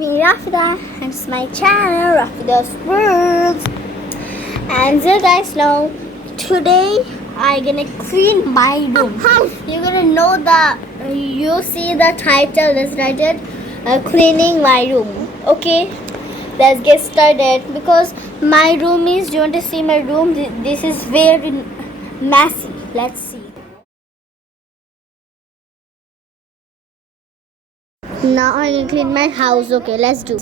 me Rafida and it's my channel Rafida's World. And so guys, now today I'm gonna clean my room. You're gonna know you see the title is rated cleaning my room. Okay, let's get started because my room is, do you want to see my room? This is very messy. Let's see. Now I can clean my house. Okay, let's do.